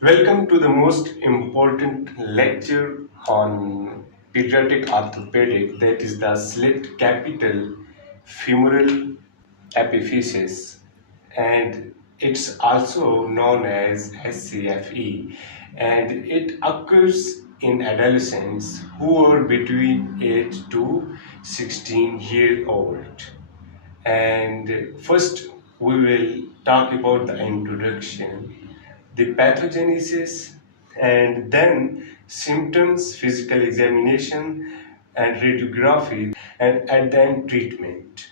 Welcome to the most important lecture on pediatric orthopedic, that is the slit capital femoral epiphysis, and it's also known as SCFE, and it occurs in adolescents who are between 8 to 16 years old. And first, we will talk about the introduction, the pathogenesis, and then symptoms, physical examination, and radiography, and at the end, treatment.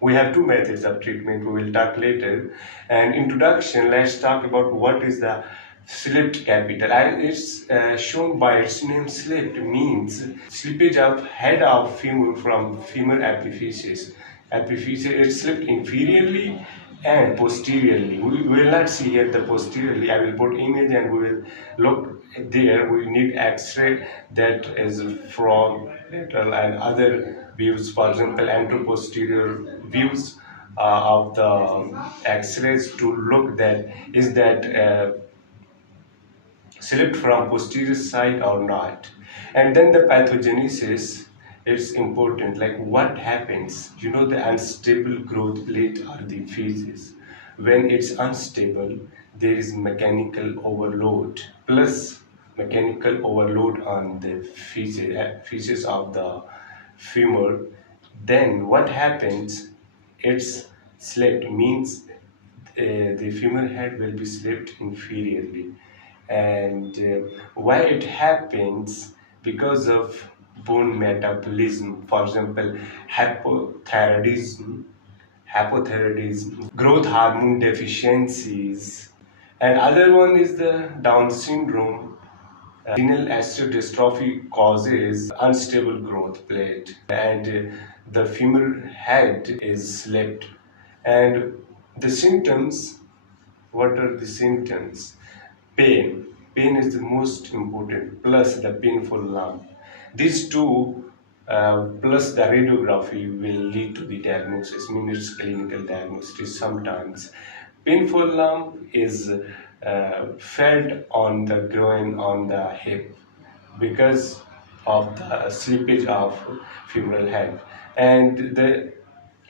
We have two methods of treatment we will talk later. And introduction, let's talk about what is the slipped capital. And it's shown by its name. Slipped means slippage of head of femur from femur epiphysis. Epiphysis is slipped inferiorly and posteriorly. We will not see here the posteriorly. I will put image and we will look there. We need X-ray that is from lateral and other views, for example, anteroposterior views of the X-rays to look that is that slipped from posterior side or not. And then the pathogenesis is important, like what happens, the unstable growth plate or the physis. When it's unstable, there is mechanical overload plus mechanical overload on the physis of the femur. Then what happens, it's slipped means the femur head will be slipped inferiorly. And why it happens? Because of bone metabolism, for example, hypothyroidism, growth hormone deficiencies, and other one is the Down syndrome. Renal acid dystrophy causes unstable growth plate, and the femur head is slipped. And the symptoms, what are the symptoms? Pain. Pain is the most important, plus the painful lump. These two, plus the radiography, will lead to the diagnosis, means it's clinical diagnosis sometimes. Painful lump is felt on the groin, on the hip, because of the slippage of femoral head. And the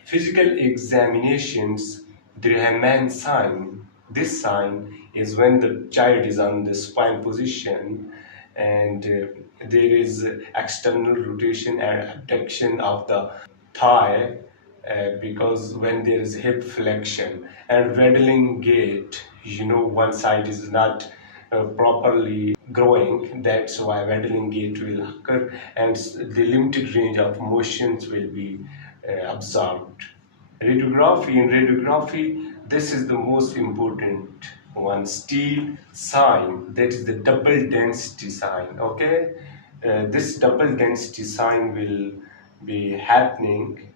physical examinations, there have main sign. This sign is when the child is on the spine position, and there is external rotation and abduction of the thigh, because when there is hip flexion and waddling gait, one side is not properly growing, that's why waddling gait will occur, and the limited range of motions will be observed. In radiography, this is the most important one, steel sign, that is the double density sign. Okay, this double density sign will be happening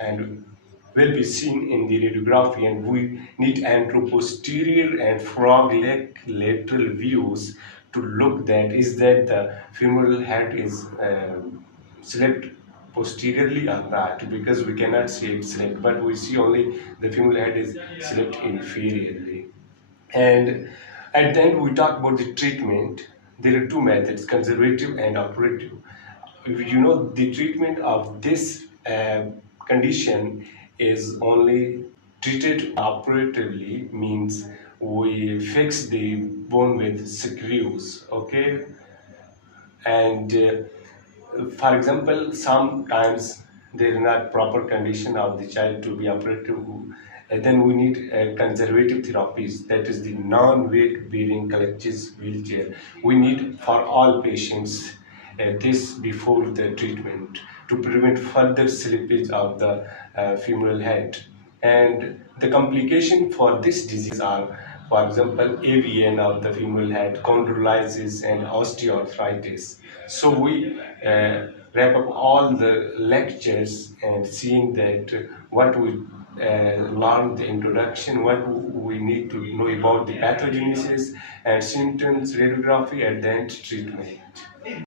and will be seen in the radiography, and we need anteroposterior and frog leg lateral views to look that is that the femoral head is slipped posteriorly or not, because we cannot see it slipped, but we see only the femoral head is slipped inferiorly. And at the end, we talk about the treatment. There are two methods, conservative and operative. The treatment of this condition is only treated operatively, means we fix the bone with screws, okay? And for example, sometimes there is not proper condition of the child to be operative, then we need conservative therapies, that is the non-weight bearing collective wheelchair. We need for all patients this before the treatment to prevent further slippage of the femoral head. And the complication for this disease are, for example, AVN of the femoral head, chondrolysis, and osteoarthritis. So we wrap up all the lectures and seeing that what we learned the introduction, what we need to know about the pathogenesis and symptoms, radiography, and then treatment.